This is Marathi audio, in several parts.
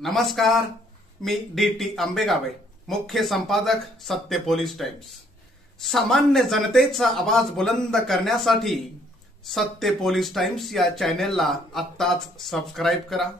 नमस्कार, मी डी.टी. आंबेगावे, मुख्य संपादक सत्य पोलीस टाइम्स। सामान्य जनतेचा आवाज बुलंद करण्यासाठी सत्य पोलीस टाइम्स या चॅनेलला आत्ताच सबस्क्राइब करा।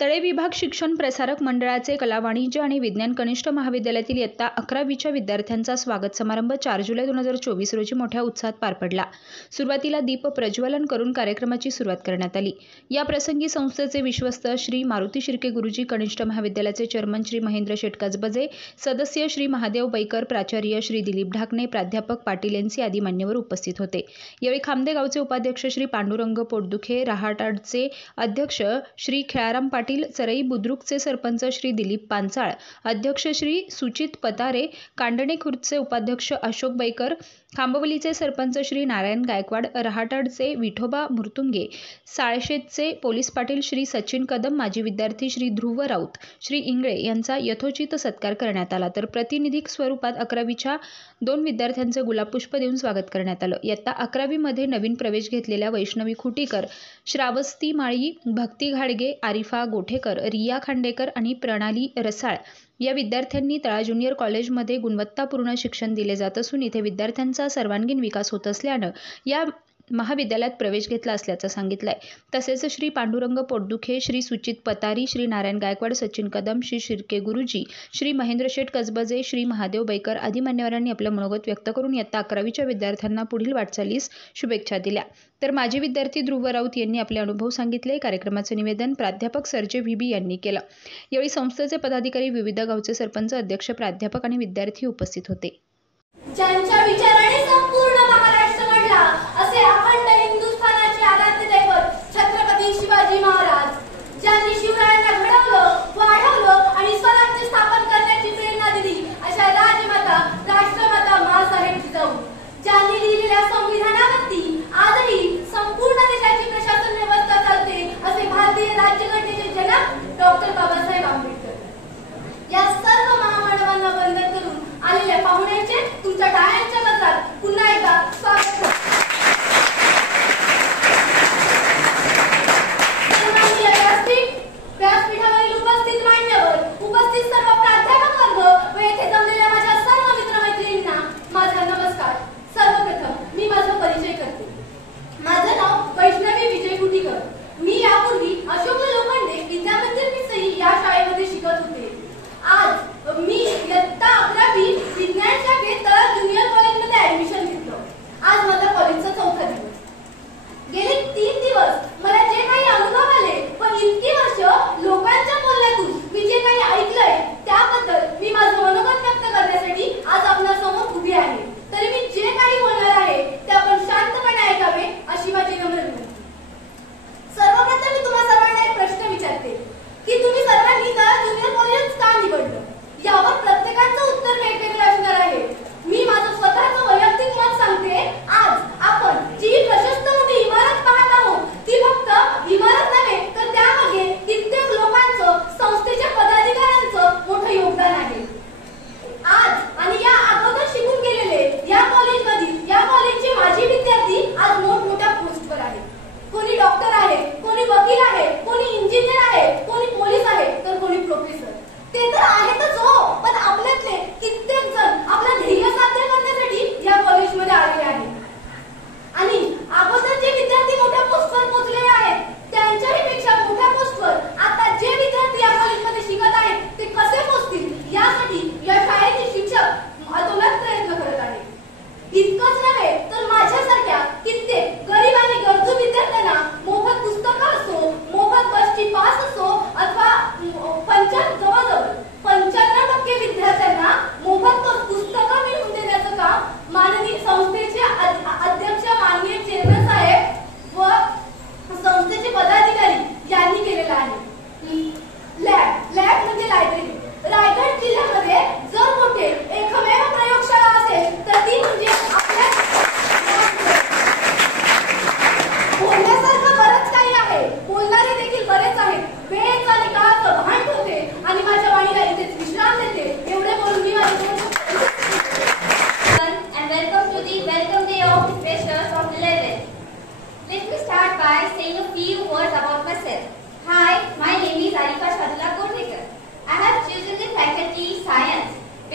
तळे विभाग शिक्षण प्रसारक मंडळाचे कला वाणिज्य आणि विज्ञान कनिष्ठ महाविद्यालयातील इयत्ता 11वीच्या विद्यार्थ्यांचा स्वागत समारंभ 4 जुलै 2024 रोजी मोठ्या उत्साहात पार पडला। सुरुवातीला दीप प्रज्वलन करून कार्यक्रमाची सुरुवात करण्यात आली। या प्रसंगी संस्थेचे विश्वस्त श्री मारुती शिर्के गुरुजी, कनिष्ठ महाविद्यालयाचे चेअरमन श्री महेंद्र शेट कसबजे, सदस्य श्री महादेव बैकर, प्राचार्य श्री दिलीप ढाकणे, प्राध्यापक पाटील यांचे आदी मान्यवर उपस्थित होते। यावेळी खामदे गावचे उपाध्यक्ष श्री पांडुरंग पोटदुखे, रहाटाडचे अध्यक्ष श्री खेळाराम पाटील, चरई बुद्रुकचे सरपंच श्री दिलीप पांचाळ, अध्यक्ष श्री सुचित पतारे, कांडणे खुर्दचे उपाध्यक्ष अशोक बैकर, खांबवलीचे सरपंच श्री नारायण गायकवाड, रहाटाडचे विठोबा मुर्तुंगे, साळशेतचे पोलीस पाटील श्री सचिन कदम, माजी विद्यार्थी श्री ध्रुव राऊत, श्री इंगळे यांचा यथोचित सत्कार करण्यात आला। तर प्रातिनिधिक स्वरूपात 11वीच्या 2 विद्यार्थ्यांचे गुलाबपुष्प देऊन स्वागत करण्यात आलं। इयत्ता 11वी मध्ये नवीन प्रवेश घेतलेल्या वैष्णवी खुटीकर, श्रावस्ती माळी, भक्ती घाडगे, आरिफा गोठेकर, रिया खांडेकर आणि प्रणाली रसाळ या विद्यार्थ्यांनी तळा ज्युनियर कॉलेजमध्ये गुणवत्तापूर्ण शिक्षण दिले जात असून इथे विद्यार्थ्यांचा सर्वांगीण विकास होत असल्यानं या महाविद्यालयात प्रवेश घेतला असल्याचं सांगितलंय। तसेच श्री पांडुरंग पोटदुखे, श्री सुचित पतारी, श्री नारायण गायकवाड, सचिन कदम, श्री शिर्के गुरुजी, श्री महेंद्र शेट कसबजे, श्री महादेव बैकर आदी मान्यवरांनी आपलं मनोगत व्यक्त करून इयत्ता 11वीच्या विद्यार्थ्यांना पुढील वाटचालीस शुभेच्छा दिल्या। तर माजी विद्यार्थी ध्रुव राऊत यांनी आपले अनुभव सांगितले। कार्यक्रमाचे निवेदन प्राध्यापक सरजे व्ही.बी. यांनी केलं। यावेळी संस्थेचे पदाधिकारी, विविध गावचे सरपंच, अध्यक्ष, प्राध्यापक आणि विद्यार्थी उपस्थित होते। ज्यांच्या विचाराने संपूर्ण महाराष्ट्र घडला असे अखंड हिंदुस्थानाचे आराध्य दैवत छत्रपती शिवाजी महाराज, ज्यांनी शिवरायांना घडवलं, वाढवलं आणि स्वराज्य स्थापन करण्याची प्रेरणा दिली अशा राजमाता, राष्ट्रमाता माँसाहेब जिजाऊ, ज्यांनी लिहिलेल्या संविधानावरती आजही संपूर्ण देशाची प्रशासन व्यवस्था चालते असे भारतीय राज्यघटनेचे जनक डॉक्टर बाबासाहेब आंबेडकर। या सर्व महामानवांना वंदन करून आलेल्या पाहुण्यांचे तुमच्या टाळ्यांच्या गजरात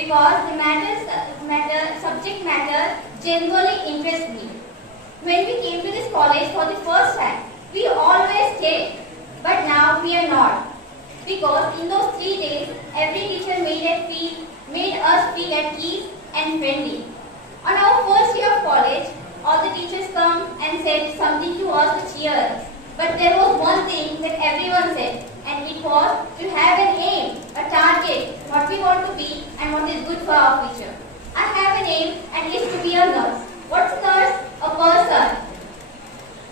because the subject matter genuinely interests me. When we came to this college for the first time, we always stayed, but now we are not. Because in those 3 days, every teacher made us feel at ease and friendly. On our first year of college, all the teachers come and said something to us to cheer us. But there was one thing that everyone said, and it was to have an aim, a target, what we want to be and what is good for our future. I have an aim and it is to be a nurse. What's a nurse? A person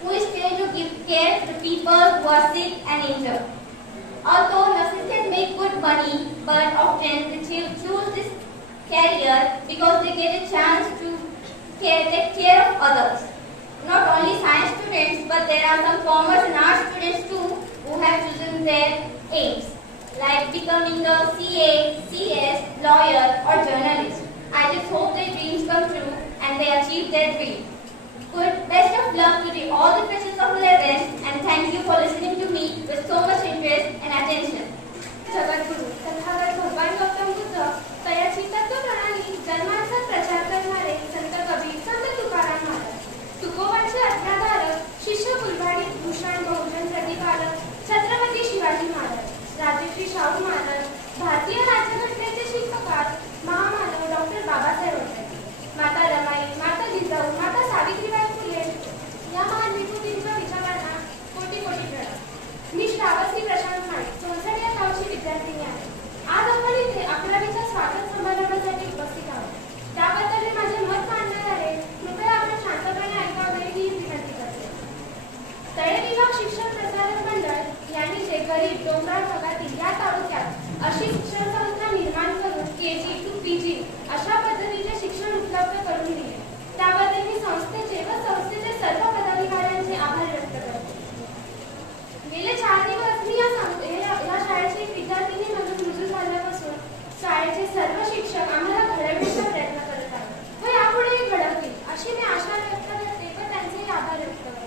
who is trained to give care to the people who are sick and injured. Although nurses can make good money, but often they choose this career because they get a chance to take care of others. Not only science students, but there are some commerce and arts students too who have chosen their aims, like becoming a CA, CS, lawyer or journalist. I just hope their dreams come true and they achieve their dreams. Good, best of luck to all the freshers of 11th, and thank you for listening to me with so much interest and attention. जगद्गुरु तथागत भगवान गौतम बुद्ध तयाची तत्वप्रणाली जन्माचा प्रचार करणारे संत कबीर, संत तुकाराम महाराज, तुकोबांचे आज्ञाधारक शिष्य कुलभाडी भूषण बहुजन प्रतिपालक छत्रपती शिवाजी महाराज, राजश्री शाहू महाराज, भारतीय राज्यघटनेचे शिल्पकार महामानव डॉक्टर बाबासाहेब आंबेडकर, माता रमाई, माता जिजाऊ, माता सावित्रीबाई फुले या महान विभूतींच्या विचारांना कोटी कोटी प्रणाम. मी श्रावस्ती प्रशांत माळी, सोनसड या गावची विद्यार्थिनी आहे. आज आपण इथे 11वीच्या स्वागत समारंभासाठी उपस्थित आहोत. त्याबद्दल मी माझे मत मांडणार आहे. कृपया आपण शांतपणे ऐकावे ही विनंती करते. तळे विभाग शिक्षण प्रसारक मंडळ यांनी जे गरीब डोंगराळ भागातील या तालुक्यात अशी शिक्षण संस्था निर्माण करून KG to PG अशा पद्धतीचे शिक्षण उपलब्ध करून दिले, त्याबद्दल मी संस्थेचे व संस्थेचे सर्व पदाधिकाऱ्यांचे आभार व्यक्त करते. गेले 4 दिवस मी या शाळेची एक विद्यार्थिनी म्हणून रुजू झाल्यापासून शाळेचे सर्व शिक्षक आम्हाला घडवण्याचा प्रयत्न करत आहेत व यापुढेही घडवतील अशी मी आशा व्यक्त करते व त्यांचेही आभार व्यक्त करते.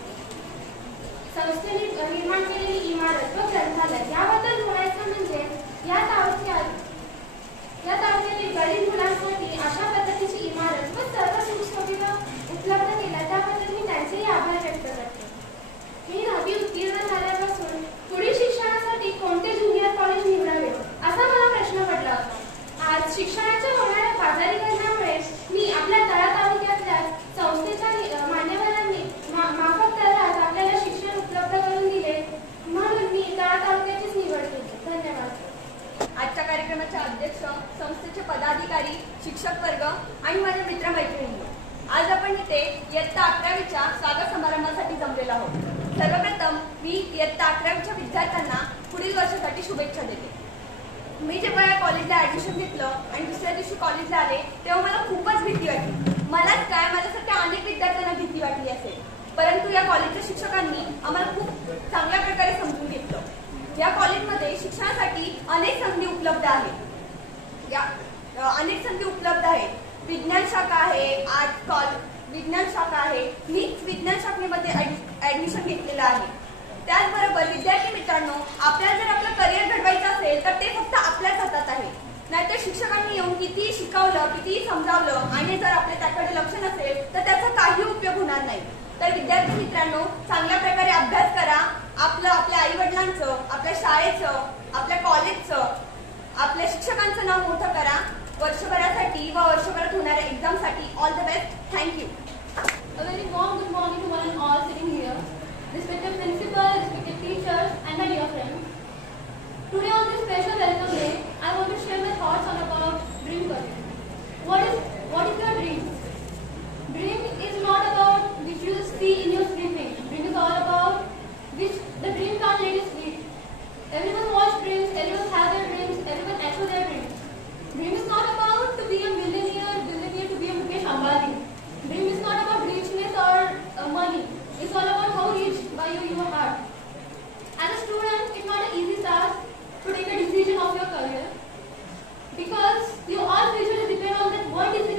संस्थेने निर्माण केलेली इमारत व ग्रंथालय याबद्दल बोलायचं म्हणजे या तालुक्यातील गरीब मुलांसाठी अशा पद्धतीची इमारत व सर्व सुखसुविधा उपलब्ध केल्या त्याबद्दल मी त्यांचेही आभार व्यक्त करते. मी 10वी उत्तीर्ण झाल्यापासून पुढील शिक्षणासाठी कोणते ज्युनियर कॉलेज निवडावे असा मला प्रश्न पडला होता. आज शिक्षणाच्या होणाऱ्या बाजारीकरणामुळे मी आपल्या तळा तालुक्यातल्या संस्थेच्या मान्यवरांनी माफक दरात आपल्याला शिक्षण उपलब्ध करून दिले, म्हणून मी तळा तालुक्याचीच निवड केली. धन्यवाद. आजच्या कार्यक्रमाचे अध्यक्ष, संस्थेचे पदाधिकारी, शिक्षक वर्ग आणि माझे मित्रमैत्रिणी, आज आपण इथे इयत्ता 11वीच्या स्वागत समारंभासाठी जमलेलो आहोत. सर्वप्रथम मी इयत्ता 11वीच्या विद्यार्थ्यांना पुढील वर्षासाठी शुभेच्छा देते. मी जेव्हा या कॉलेजला ऍडमिशन घेतलं आणि दुसऱ्या दिवशी कॉलेजला आले तेव्हा मला खूपच भीती वाटली. मलाच काय, माझ्यासारख्या अनेक विद्यार्थ्यांना भीती वाटली असेल, परंतु या कॉलेजच्या शिक्षकांनी आम्हाला खूप चांगल्या प्रकारे समजून घेतलं. या कॉलेजमध्ये शिक्षणासाठी अनेक संधी उपलब्ध आहेत. विज्ञान शाखा आहे, विज्ञान शाखा आहे. मी विज्ञान शाखेमध्ये ऍडमिशन घेतलेलं आहे. त्याचबरोबर विद्यार्थी मित्रांनो, आपल्याला जर आपलं करिअर घडवायचं असेल तर ते फक्त आपल्याच हातात आहे. नाहीतर शिक्षकांनी येऊन कितीही शिकवलं, कितीही समजावलं आणि जर आपले त्याकडे लक्ष नसेल तर त्याचा काही उपयोग होणार नाही. तर विद्यार्थी मित्रांनो, चांगल्या प्रकारे अभ्यास करा. आपल्या आई वडिलांचं, आपल्या शाळेचं, आपल्या कॉलेजचं, आपल्या शिक्षकांचं नाव मोठं करा. वर्षभरासाठी व वर्षभरात होणाऱ्या एक्झामसाठी all the best. Thank you. A very warm good morning to one and all sitting here, respected principal, respected teachers, and my dear friends. Today on this special welcome day, I want to share my thoughts on about dream career. What is your dream? Dream is not about which you see in your sleeping. Dream is all about which the dream can't let you sleep. Everyone wants dreams, everyone has their dreams, everyone achieves their dreams. Dream is not about to be a millionaire to be a Mukesh Ambani. Dream is not about richness or money. It's all about how rich by your heart. As a student, it's not an easy task to take a decision of your career because your all future depends on that one decision.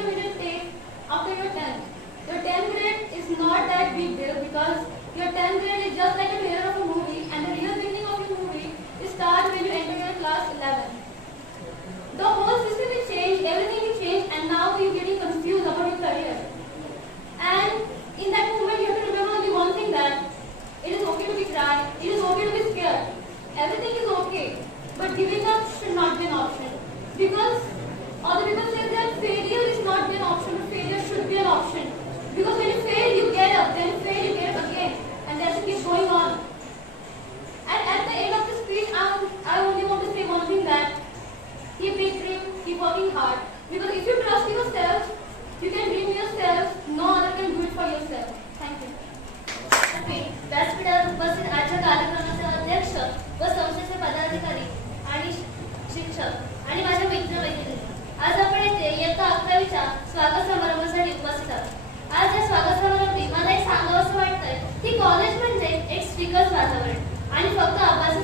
but giving up should not be an option. Because other people say that failure is not be an option, but failure should be an option. Because when you fail, you get up. Then you fail, you get up again, and that should keep going on. And at the end of the speech, I only want to say one thing, that keep big dream, keep working hard. Because if you trust yourself, you can dream yourself. No other can do it for yourself. Thank you. Okay, व्यासपीठावर उपस्थित आजच्या कार्यक्रमाचे अध्यक्ष व संस्थेचे पदाधिकारी आणि शिक्षक आणि माझ्या मित्र-मैत्रिणी, आज आपण येथे इयत्ता 11वीच्या स्वागत समारंभासाठी उपस्थित आहोत. आज या स्वागत समारंभी मला एक सांगावंसं वाटतंय की कॉलेज म्हणजे एक स्ट्रिक्ट वातावरण आणि फक्त अभ्यास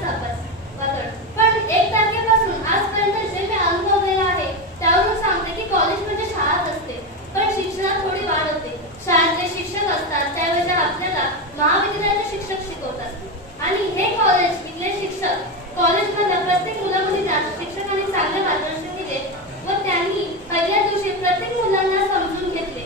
वातावरण. पण 1 तारखेपासून आजपर्यंत जे मी अनुभवलेलं आहे त्यावरून सांगते की कॉलेज म्हणजे शाळाच असते, पण शिक्षणात थोडी वाढ होते. शाळेतले शिक्षक असतात त्यावेळेला आपल्याला महाविद्यालयाचे शिक्षक शिकवतात आणि हे कॉलेज इथले शिक्षक कॉलेजमधल्या प्रत्येक मुलामुलींना शिक्षकांनी चांगले मार्गदर्शन दिले व त्यांनी पहिल्या दिवशी प्रत्येक मुलांना समजून घेतले.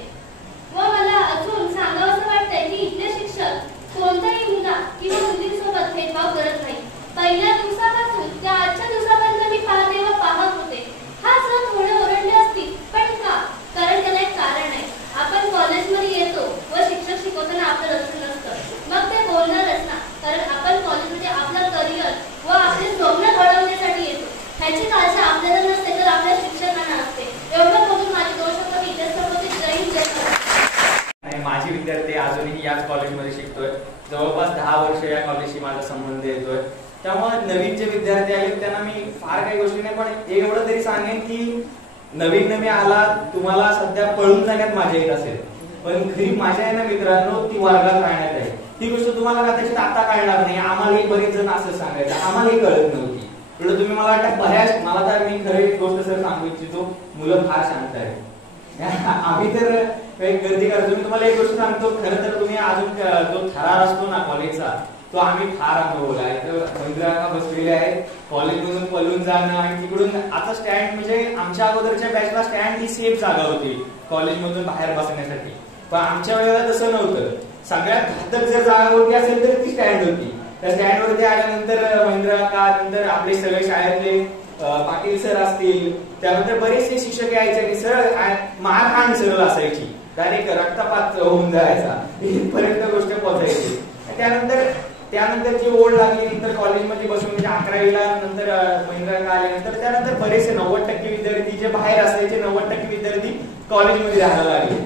व मला अजून सांगावंसं वाटतंय की इथले शिक्षक कोणत्याही मुला किंवा मुलींसोबत भेदभाव करत नाही. पहिल्या दिवसापासून ते आजच्या दिवसापर्यंत मी पाहते व पाहत होते. हा सर थोडे ओरडले असतील, पण का? कारण त्याला एक कारण आहे. आपण कॉलेजमध्ये येतो व शिक्षक शिकवताना आपलं लक्ष नसतं, मग ते बोलणारच ना, कारण आपण कॉलेजमध्ये आपलं करिअर व आपले स्वप्न घडवण्यासाठी येतो. ह्याची काळजी आपल्याला नसते तर आपल्या शिक्षकांना असते. एवढं बोलून माझी 2 शब्द मी इथेच संपवते. जय हिंद, जय महाराष्ट्र. माझी विद्यार्थी अजूनही याच कॉलेजमध्ये शिकतोय. जवळपास 10 वर्ष या कॉलेजशी माझा संबंध येतोय. त्यामुळे नवीन जे विद्यार्थी आहेत त्यांना मी फार काही गोष्टी नाही, पण एवढं तरी सांगेन की नवीन आला तुम्हाला सध्या पळून जाण्यात मजा येत असेल, पण खरी मजा आहे ना मित्रांनो ती वर्गात राहण्यात आहे. ती गोष्ट तुम्हाला कदाचित आता कळणार नाही. आम्हालाही बरेच जण असं सांगायचं, आम्हालाही कळत नव्हती. एवढं तुम्ही मला वाटतं बऱ्याच, मला तर मी खरं एक गोष्ट सर सांगू इच्छितो, मुलं फार शांत आहेत. आम्ही तर एक गर्दी करतो. मी तुम्हाला एक गोष्ट सांगतो, खरं तर तुम्ही अजून जो थरार असतो ना कॉलेजचा तो आम्ही फार अनुभवला आहे. तर मंदिरांना बसलेले आहेत, कॉलेजमधून पळून जाणं आणि तिकडून आता स्टँड म्हणजे आमच्या अगोदरच्या बॅचला स्टँड ही सेफ जागा होती कॉलेजमधून बाहेर बसण्यासाठी, पण आमच्या वेळेला तसं नव्हतं. सगळ्यात घातक जर जागा होती असेल तर ती स्टँड होती. त्या स्टँडवरती आल्यानंतर महिंद्रा का नंतर आपले सगळे शाळेतले पाटील सर असतील, त्यानंतर बरेचसे शिक्षक यायचे आणि सर मारहाण सरळ असायची, डायरेक्ट रक्तपात होऊन जायचा, इथपर्यंत गोष्ट पोहोचायची. त्यानंतर जी ओढ लागली नंतर कॉलेजमध्ये बसून म्हणजे 11वीला नंतर महिंद्रा का आल्यानंतर त्यानंतर बरेचसे 90% विद्यार्थी जे बाहेर असायचे 90% विद्यार्थी कॉलेजमध्ये राहायला लागले.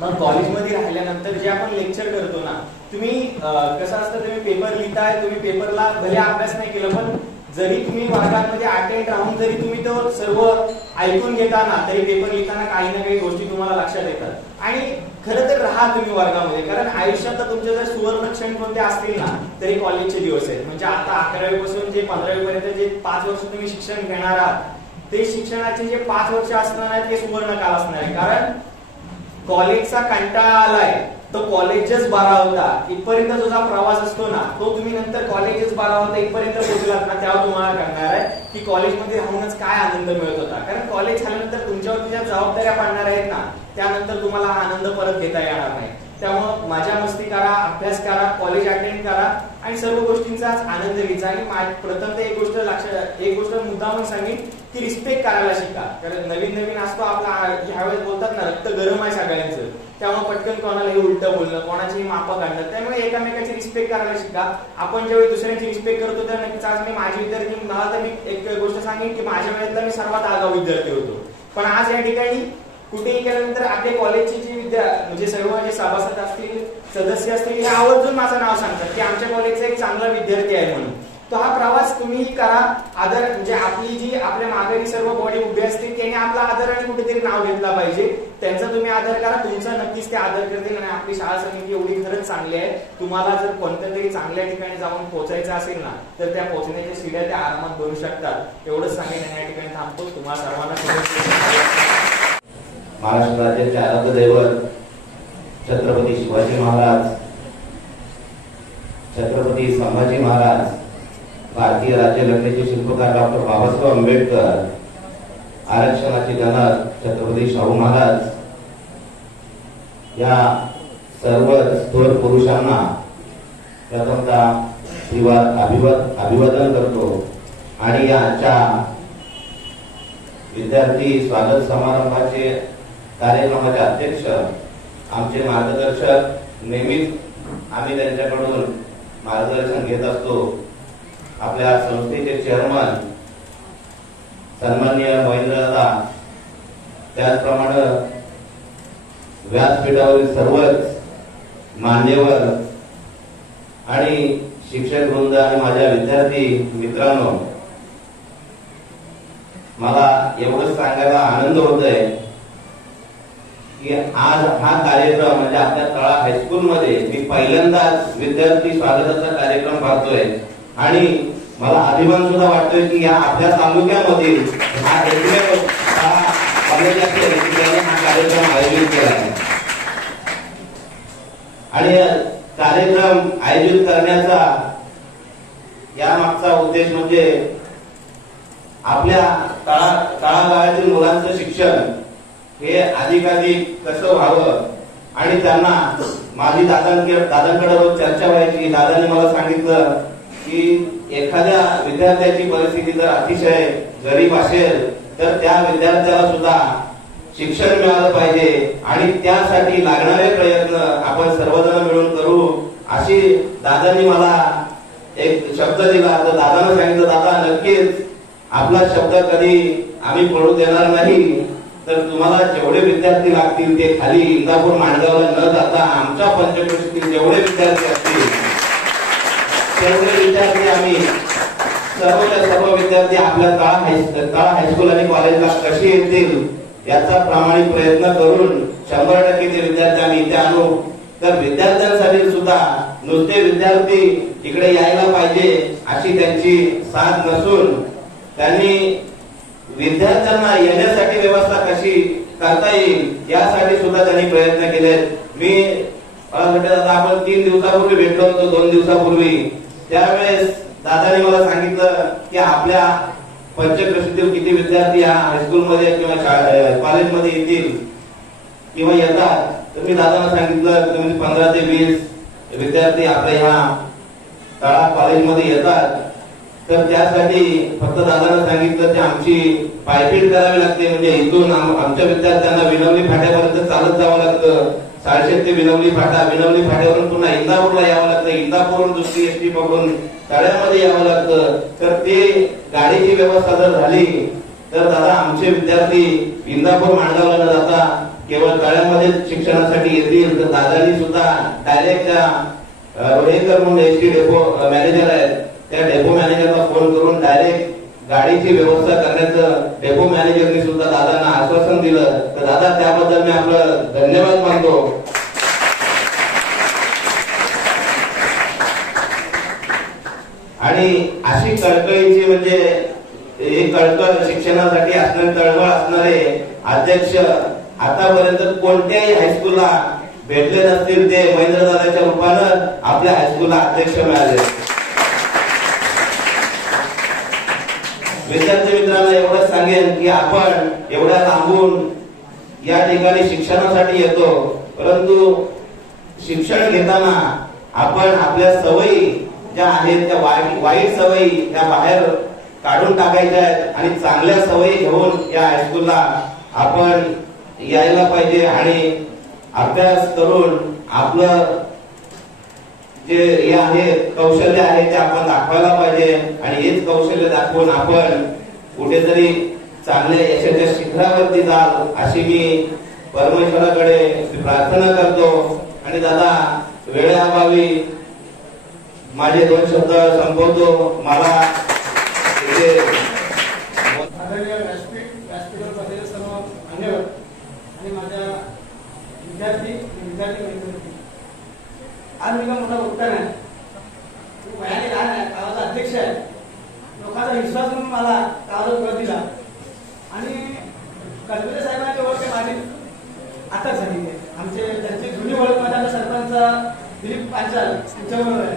मग कॉलेजमध्ये राहिल्यानंतर जे आपण लेक्चर करतो ना, तुम्ही कसं असतं, तुम्ही पेपर लिहिताय, तुम्ही पेपरला भले अभ्यास नाही केला, पण जरी तुम्ही वर्गामध्ये अटेंड राहून जरी तुम्ही तो सर्व ऐकून घेताना तरी पेपर लिहिताना काही ना काही गोष्टी तुम्हाला लक्षात येतात. आणि खरं तर राहा तुम्ही वर्गामध्ये, कारण आयुष्यात तुमचे जर सुवर्ण क्षण कोणते असतील ना तरी कॉलेजचे दिवस आहेत. म्हणजे आता 11वी पासून जे 15वी पर्यंत जे 5 वर्ष तुम्ही शिक्षण घेणार आहात ते शिक्षणाचे जे 5 वर्ष असणार आहेत ते सुवर्ण काळ असणार आहे. कारण कॉलेजचा कंटाळा आलाय तो कॉलेजच बरा होता इथपर्यंत तुझा प्रवास असतो ना, तो तुम्ही नंतर कॉलेजच बरा होता इथपर्यंत पोहोचलात ना, तेव्हा तुम्हाला कळणार आहे की कॉलेजमध्ये राहूनच काय आनंद मिळत होता. कारण कॉलेज झाल्यानंतर तुमच्यावर ज्या जबाबदाऱ्या पडणार आहेत ना त्यानंतर तुम्हाला आनंद परत घेता येणार नाही. त्यामुळे मजा मस्ती करा, अभ्यास करा, कॉलेज अटेंड करा आणि सर्व गोष्टींचाच आनंद घ्यायचा. आणि प्रथम एक गोष्ट मुद्दामून सांगेन की रिस्पेक्ट करायला शिका. कारण नवीन असतो आपला, ह्यावेळेस बोलतात ना रक्त गरम आहे सगळ्यांचं, त्यामुळे पटकन कोणालाही उलट बोलणं, कोणाचीही मापं काढणं, त्यामुळे एकामेकाची रिस्पेक्ट करायला शिका. आपण ज्यावेळी दुसऱ्यांची रिस्पेक्ट करतो तर नक्कीच आज मी माझे विद्यार्थी, मला तर मी एक गोष्ट सांगेन की माझ्या वेळेतला मी सर्वात आगाऊ विद्यार्थी होतो, पण आज या ठिकाणी कुठेही गेल्यानंतर आपल्या कॉलेजची जी म्हणजे सर्व जे सभासद असतील, सदस्य असतील, हे आवर्जून माझं नाव सांगतात की आमच्या कॉलेजचा एक चांगला विद्यार्थी आहे म्हणून. तो हा प्रवास तुम्ही करा. आदर म्हणजे आपली जी आपल्या माघारी सर्व बॉडी उभी असते त्यांनी आपला आदर आणि कुठेतरी नाव घेतला पाहिजे. त्यांचा तुम्ही आदर करा, तुमचा नक्कीच ते आदर करतील. आणि आपली शाळा समिती एवढी खरंच चांगली आहे, तुम्हाला जर कोणत्या तरी चांगल्या ठिकाणी जाऊन पोहोचायचं असेल ना तर त्या पोहोचण्याच्या सीड्या त्या आरामात बनवू शकतात. एवढंच सांगेन, या ठिकाणी थांबतो. तुम्हाला सर्वांना महाराष्ट्र राज्याचे आराध्य दैवत छत्रपती शिवाजी महाराज, छत्रपती संभाजी महाराज, भारतीय राज्यघटनेचे शिल्पकार डॉक्टर बाबासाहेब आंबेडकर, आरक्षणाचे जनक छत्रपती शाहू महाराज, या सर्व थोर पुरुषांना प्रथमतः अभिवादन करतो आणि आजच्या विद्यार्थी स्वागत समारंभाचे कार्यक्रमाचे अध्यक्ष आमचे मार्गदर्शक, नेहमीच आम्ही त्यांच्याकडून मार्गदर्शन घेत असतो, आपल्या संस्थेचे चेअरमन सन्माननीय महेंद्रदादा, त्याचप्रमाणे व्यासपीठावरील सर्वच मान्यवर आणि शिक्षक वृंद आणि माझ्या विद्यार्थी मित्रांनो, मला एवढंच सांगायला आनंद होतोय की आज हा कार्यक्रम म्हणजे आपल्या तळा हायस्कूल मध्ये मी पहिल्यांदाच विद्यार्थी स्वागताचा कार्यक्रम पाहतोय आणि मला अभिमान सुद्धा वाटतोय की या आपल्या तालुक्यामध्ये हा एकमेव कॉलेज असेल की त्याने हा कार्यक्रम आयोजित केला आहे. आणि कार्यक्रम आयोजित करण्याचा या मागचा उद्देश म्हणजे आपल्या तळागाळातील मुलांचं शिक्षण हे अधिकाधिक कसं व्हावं आणि त्यांना माझी दादांकडे रोज चर्चा व्हायची. दादांनी मला सांगितलं की एखाद्या विद्यार्थ्याची परिस्थिती जर अतिशय गरीब असेल तर त्या विद्यार्थ्याला सुद्धा शिक्षण मिळालं पाहिजे आणि त्यासाठी लागणारे प्रयत्न आपण सर्वजण मिळून करू, अशी दादांनी मला एक शब्द दिला. तर दादांना सांगितलं, दादा नक्कीच आपला शब्द कधी आम्ही पडू देणार नाही, तर तुम्हाला जेवढे विद्यार्थी लागतील ते खाली इंदापूर माणगावला न जाता आमच्या पंचक्रोशीतील जेवढे विद्यार्थी असतील तेवढे विद्यार्थी आम्ही सर्व विद्यार्थी आपल्या तळा हायस्कूल आणि कॉलेजला कसे येतील याचा प्रामाणिक प्रयत्न करून 100% ते विद्यार्थी आम्ही इथे आणू. तर विद्यार्थ्यांसाठी सुद्धा नुसते विद्यार्थी इकडे यायला पाहिजे अशी त्यांची साथ नसून त्यांनी विद्यार्थ्यांना येण्यासाठी व्यवस्था कशी करता येईल यासाठी सुद्धा त्यांनी प्रयत्न केले. मी आपण 3 दिवसापूर्वी भेटलो होतो, 2 दिवसापूर्वी. त्यावेळेस दादांनी मला सांगितलं की आपल्या पंचक्रोशीतील किती विद्यार्थी या हायस्कूलमध्ये किंवा कॉलेजमध्ये येतील किंवा येतात. तर मी दादांना सांगितलं तुम्ही 15 ते 20 विद्यार्थी आपल्या ह्या तळा कॉलेजमध्ये येतात. तर त्यासाठी फक्त दादांना सांगितलं की आमची पायपीट करावी लागते, म्हणजे इथून आमच्या विद्यार्थ्यांना विनवली फाट्यापर्यंत चालत जावं लागतं. 400 ते विनवली फाटा, विनवली फाट्यावरून पुन्हा इंदापूरला यावं लागतं, इंदापूरवरून दुसरी एसटी पकडून तळ्यामध्ये यावं लागतं. तर ते गाडीची व्यवस्था जर झाली तर दादा आमचे विद्यार्थी इंदापूर माणगावला न जाता केवळ तळ्यामध्ये शिक्षणासाठी येतील. तर दादांनी सुद्धा डायरेक्ट त्या रोडेकर म्हणून एसटी डेपो मॅनेजर आहेत, त्या डेपो मॅनेजरला फोन करून डायरेक्ट गाडीची व्यवस्था करण्याचं डेपो मॅनेजरनी सुद्धा दादांना आश्वासन दिलं. तर दादा त्याबद्दल मी आपलं धन्यवाद मानतो. आणि अशी कळकळीची म्हणजे एक कळकळ शिक्षणासाठी असणारे, तळमळ असणारे अध्यक्ष आतापर्यंत कोणत्याही हायस्कूलला भेटले नसतील, ते महेंद्रदादाच्या रूपानं आपल्या हायस्कूलला अध्यक्ष मिळाले. विद्यार्थी मित्रांना एवढंच सांगेन की आपण एवढ्या लांबून या ठिकाणी शिक्षणासाठी येतो, परंतु शिक्षण घेताना आपण आपल्या सवयी ज्या आहेत त्या वाईट सवयी त्या बाहेर काढून टाकायच्या आहेत आणि चांगल्या सवयी घेऊन या हायस्कूलला आपण यायला पाहिजे आणि अभ्यास करून आपलं जे हे आहे कौशल्य आहे ते आपण दाखवायला पाहिजे. आणि हेच कौशल्य दाखवून आपण कुठेतरी चांगल्या यशाच्या शिखरावरती जाल अशी मी परमेश्वराकडे प्रार्थना करतो. आणि दादा वेळेअभावी माझे 2 शब्द संपवतो. मला आणि माझ्या विद्यार्थी आज मी का मोठा वक्ता नाही, वयाने लहान आहे, गावाचा अध्यक्ष आहे, लोकांचा विश्वास म्हणून मला गावाला पद दिला. आणि कल्पना साहेबांची ओळख माझी आताच झाली आहे. आमचे त्यांची जुनी ओळख माझ्या सरपंच दिलीप पांचाल यांच्याबरोबर आहे.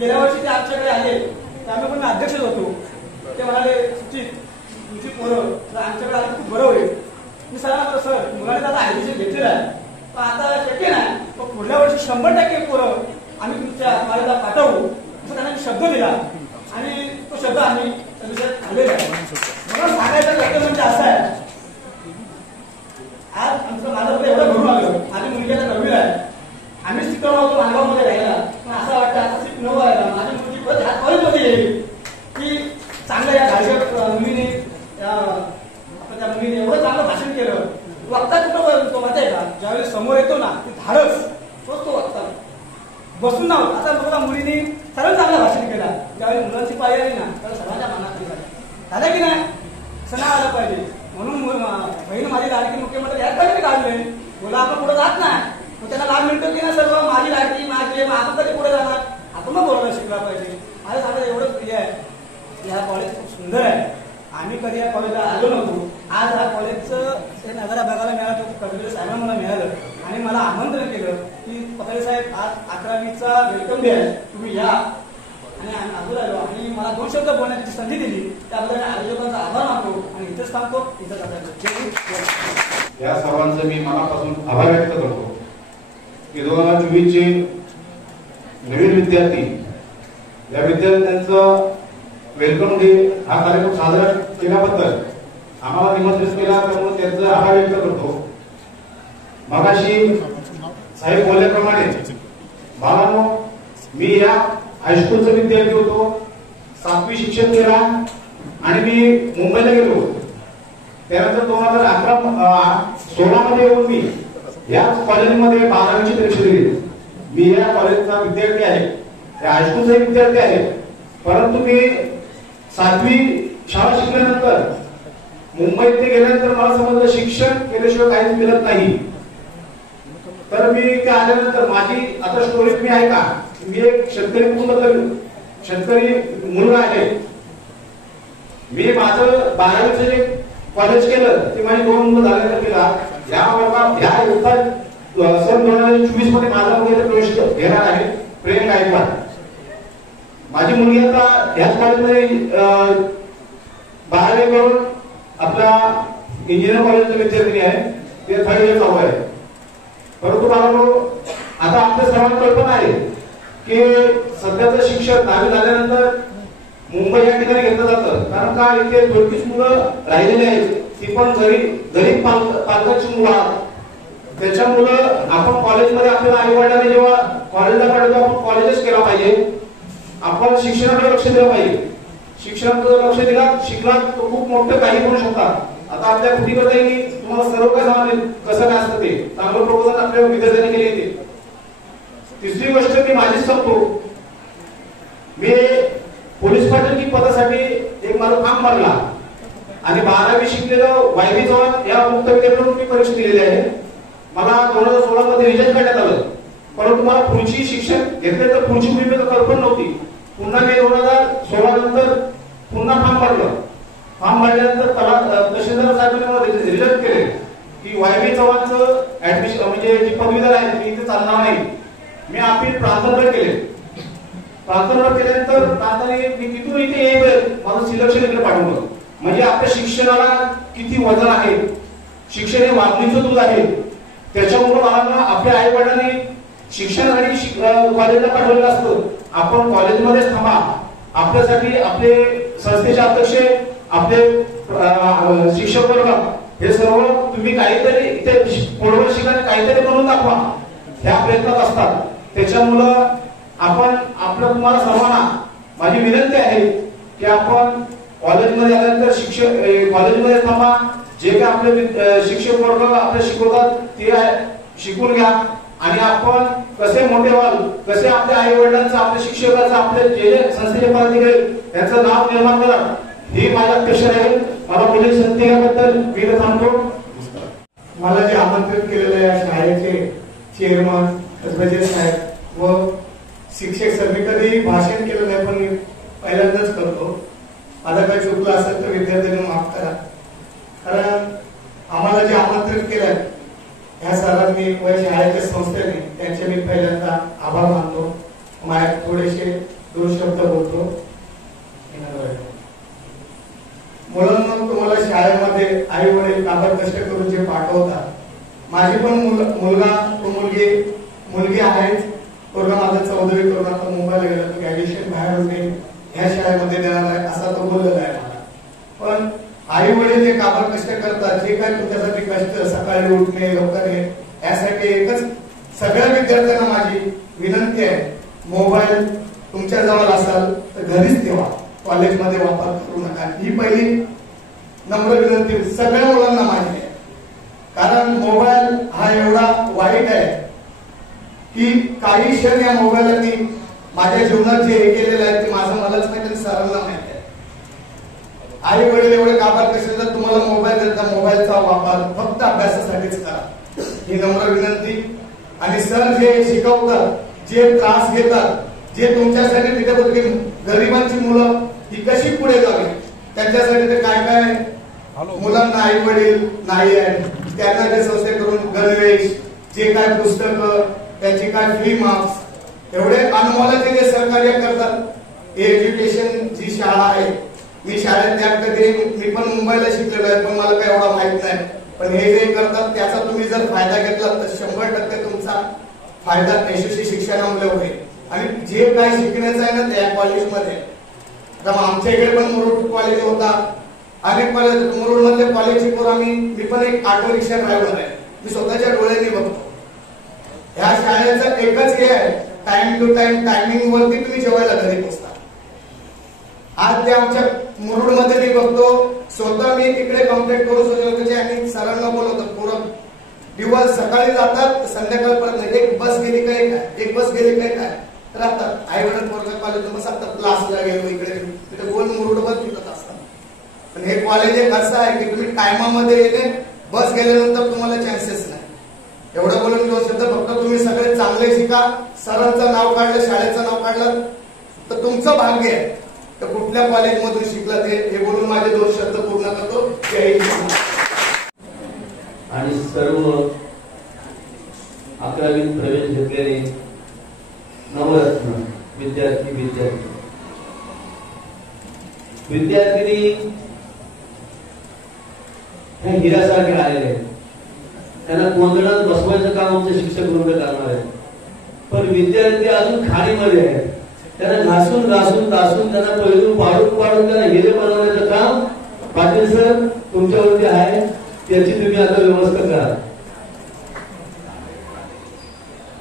गेल्या वर्षी ते आमच्याकडे आले तर आम्ही पण अध्यक्षच होतो. ते म्हणाले तुमची पोरं आमच्याकडे आले खूप बरं होईल. मी सर सर मुलाने दादा ऍडमिशन घेतलेलं आहे, पण आता शक्य नाही, पण पुढल्या वर्षी 100% पोरं आम्ही तुमच्या कॉलेजला पाठवू असं त्यांना शब्द दिला. आणि तो शब्द आम्ही विषयात आलेलं आहे. मला सांगायचं लग्न म्हणजे असं आहे, आज आमचं माझं एवढं घडून आलं. माझी मुलगी आता 9वीला आहे. आम्ही शिकवलं होतो मालगावमध्ये राहायला, पण असं वाटतं आता सीट न व्हायला माझी मुलगी परत ह्या कॉलेजमध्ये येईल की चांगलं या घालच्या मुलीने त्या मुलीने एवढं चांगलं भाषण केलं. वक्ता कुठं तो माहिती आहे का, ज्यावेळेस समोर येतो ना ते धाडस तोच तो वक्ता बसून ना. आता बघा मुलीने सर्व चांगलं भाषण केलं. ज्यावेळी मुलांची पाळी आली ना तर सर्वांच्या मनात झालं की नाही, असं नाही आलं पाहिजे. म्हणून बहीण माझी लाडकी मुख्यमंत्री याच पाहिजे काढले. बोला आपण पुढे जात नाही, मग त्यांना लाभ मिळतो की ना सर्व माझी लाडकी माझी, आपण कधी पुढे जाणार, आपण मग बोलायला शिकला पाहिजे. माझं सांगायचं एवढं प्रिय आहे. या कॉलेज खूप सुंदर आहे. आम्ही कधी या कॉलेजला आलो नव्हतो. आज या कॉलेजचं ते नजारा बघायला मिळालं. कटोरे साहेबांना मला मिळालं आणि मला आमंत्रण केलं की कटोरे साहेब आज 11वीचा वेलकम डे आहे, तुम्ही या. आणि आम्ही आजूर आलो आणि मला 2 शब्द बोलण्याची संधी दिली, त्याबद्दल आयोजकांचा आभार मानतो आणि इथंच थांबतो. या सर्वांचं मी मनापासून आभार व्यक्त करतो की 2024चे नवीन विद्यार्थी, या विद्यार्थ्यांचं वेलकम डे हा कार्यक्रम साजरा केल्याबद्दल आम्हाला निमंत्रित केला, त्यामुळे त्यांचं आभार व्यक्त करतो. मगाशी साहेब बोलल्याप्रमाणे बाळांनो, मी या हायस्कूलचा विद्यार्थी होतो. 7वी शिक्षण केला आणि मी मुंबईला गेलो. त्यानंतर 2016 मध्ये येऊन मी या कॉलेजमध्ये 12वीची परीक्षा दिली. मी या कॉलेजचा विद्यार्थी आहे, या हायस्कूलचा विद्यार्थी आहे. परंतु मी 7वी शाळा शिकल्यानंतर मुंबईत गेल्यानंतर मला समजलं शिक्षण केल्याशिवाय काहीच मिळत नाही. तर मी इथे आल्यानंतर माझी आता स्टोरी तुम्ही ऐका. मी एक शेतकरी मुलगा आहे. मी माझं 12वीचं जे कॉलेज केलं ते माझी 2 मुलं झाल्यानंतर केला. या सन 2024 मध्ये माझा मुलगा प्रवेश घेणार आहे, प्रेम गायकवाड. माझी मुलगी आता याच कॉलेजमध्ये 12वी करून आपला इंजिनिअर कॉलेजचा विद्यार्थी आहे. ते 3rd इयर चालू आहे. परंतु मला आता आपल्या सर्वांना कल्पना आहे की सध्याचं शिक्षण 10वी झाल्यानंतर मुंबई या ठिकाणी घेतलं जातं. कारण का इथे 22 मुलं राहिलेली आहेत, ती पण गरीब पालकांची मुलं आहेत. त्याच्यामुळं आपण कॉलेजमध्ये आपल्याला आई वडिलांनी जेव्हा कॉलेजला पाठवतो आपण कॉलेजच केला पाहिजे. आपण शिक्षणाकडे लक्ष दिलं पाहिजे. शिक्षणाकडे लक्ष दिला, शिकला तो खूप मोठं काही करू शकतात. आता आपल्या कृतीकडे तुम्हाला सर्व काय सांगितलं कसं काय असतं ते चांगलं प्रपोजल आपल्या विद्यार्थ्यांनी केले येते. तिसरी गोष्ट मी माझीच सांगतो, मी पोलीस पाटील पदासाठी एक माझा फॉर्म भरला आणि 12वी शिकलेलं वायबी चव्हाण या मुक्त विद्यापीठातून मी परीक्षा दिलेली आहे. मला 2016 मध्ये रिजल्ट काढण्यात आलं. परंतु मला पुढची शिक्षण घेतले तर पुढची मुली कल्पना नव्हती. पुन्हा मी 2016 नंतर पुन्हा फॉर्म भरलं. फॉर्म भरल्यानंतर तहसीलदार साहेबांनी मला रिजल्ट केले की वायबी चव्हाणचं ऍडमिशन म्हणजे जी पदवीधर आहे ती इथे चालणार नाही. मी अपील प्रांतांतर केले. प्रांतांतर केल्यानंतर प्रांताने मी तिथून इथे येईल माझं सिलेक्शन इकडे पाठवलं. म्हणजे आपल्या शिक्षणाला किती वजन आहे, शिक्षण हे वागणीचं दूध आहे. त्याच्यामुळे मला आपल्या आई वडिलांनी शिक्षणासाठी कॉलेजला पाठवलेलं असतं. आपण कॉलेजमध्येच थांबा. आपल्यासाठी आपले संस्थेचे अध्यक्ष, आपले शिक्षक वर्ग हे सर्व तुम्ही काहीतरी इथे पुढे शिकायला काहीतरी बनवून दाखवा ह्या प्रयत्नात असतात. त्याच्यामुळं आपण आपलं तुम्हाला सर्वांना माझी विनंती आहे की आपण कॉलेजमध्ये आल्यानंतर कॉलेजमध्ये थांबा. जे काही आपले शिक्षक वर्ग आपले शिकवतात ते शिकून घ्या आणि आपण कसे मोठे व्हाल, कसे आपल्या आई वडिलांचं, आपल्या शिक्षकाचं, आपले जे संस्थेचे पदाधिकारी यांचं नाव निर्माण करा, ही माझी अपेक्षा आहे. मला पुढील संधी दिल्याबद्दल मी थांबतो. मला जे आमंत्रित केलेलं आहे शाळेचे चेअरमन कसबे साहेब व शिक्षक सर, मी कधी भाषण केलं नाही पण मी पहिल्यांदाच करतो. माझं काही चुकलं असेल तर विद्यार्थ्यांनी माफ करा. कारण आम्हाला जे आमंत्रित केलंय ह्या सरांनी व शाळेच्या संस्थेने त्यांचे मी पहिल्यांदा आभार मानतो. माझ्या थोडेसे 2 शब्द बोलतो. मुलांना तुम्हाला शाळेमध्ये आई वडील काबाड कष्ट करून जे पाठवतात, माझी पण मुलगा तो मुलगी आहे. पूर्ण माझं 14वी करून आता मुंबईला गेला, तो ग्रॅज्युएशन बाहेर होते ह्या शाळेमध्ये देणार आहे असा तो बोललेला आहे. पण आई वडील जे काबाड कष्ट करतात, जे काय तुमच्यासाठी कष्ट, सकाळी उठणे, लवकर ये, यासाठी एकच सगळ्या विद्यार्थ्यांना माझी विनंती आहे, मोबाईल तुमच्या जवळ असाल तर घरीच ठेवा, कॉलेजमध्ये वापर करू नका. ही पहिली नम्र विनंती सगळ्या मुलांना माझी आहे. कारण मोबाईल हा एवढा वाईट आहे की काही क्षण या मोबाईलला मी माझ्या जीवनात जे हे केलेलं आहे ते माझं मलाच माहिती आणि सरांना माहिती आहे. आई वडील एवढे काबाड कसे जर तुम्हाला मोबाईल देता, मोबाईलचा वापर फक्त अभ्यासासाठीच करा, ही नम्र विनंती. आणि सर जे शिकवतात, जे त्रास घेतात, जे तुमच्यासाठी तिथे बघते गरिबांची मुलं ही कशी पुढे जावी, त्यांच्यासाठी ते काय काय मुलांना आई वडील नाही आहेत, त्यांना जे संस्थेकडून गणवेश, जे काय पुस्तकं, त्याची काय फ्री मार्क्स, एवढे अनमोलाचे जे सहकार्य करतात. एज्युकेशन जी शाळा आहे, मी शाळेत त्या कधी मी पण मुंबईला शिकलेलो आहे, पण मला काही एवढा माहित नाही. पण हे जे करतात त्याचा तुम्ही जर फायदा घेतला तर 100% तुमचा फायदा यशस्वी शिक्षणामुळे होईल. आणि जे काय शिकण्याचं आहे ना त्या कॉलेजमध्ये, आता आमच्या इकडे पण मुरुड कॉलेज होता, अनेक कॉलेज, मुरुड मधले कॉलेजची पोरं मी पण एक ऑटो रिक्षा ड्रायव्हर आहे, मी स्वतःच्या डोळ्यांनी बघतो. ह्या शाळेचं एकच हे आहे, टाइम टू टाइम, टायमिंग वरती तुम्ही जेवायला घरी पोहोचता. आज ते आमच्या मुरुड मध्ये मी बघतो, स्वतः मी तिकडे कॉन्टॅक्ट करून सोशल आणि सरांना बोलवतो, पूर्ण दिवस सकाळी जातात संध्याकाळपर्यंत, एक बस गेली काय काय, एक बस गेली काय काय राहतात. आई वडील पोरगा कॉलेज बसतात, क्लासला गेलो इकडे तिथे गोल मुरुडवर फिरत असतात. पण हे कॉलेज एक असं आहे की तुम्ही टायमामध्ये येणे, बस गेल्यानंतर तुम्हाला चान्सेस नाही. एवढं बोलून 2 शब्द फक्त तुम्ही सगळे चांगले शिका. सरांचं नाव काढलं, शाळेचं नाव काढलं तर तुमचं भाग्य आहे. तर कुठल्या कॉलेजमधून शिकला ते हे बोलून माझे 2 शब्द पूर्ण करतो. जय हिंद. आणि सर्व 11वीत प्रवेश घेतलेले नवरत्न विद्यार्थी विद्यार्थिनी हे हिऱ्यासारखे आलेले आहेत. त्यांना गोंधळात बसवायचं काम आमचे शिक्षक वृंद करणार आहे. पण विद्यार्थी अजून खाणीमध्ये आहेत, त्यांना घासून त्यांना पैलू पाडून त्यांना हिरे बनवण्याचं काम पाटील सर तुमच्यावरती आहे. त्याची तुम्ही आता व्यवस्था करा.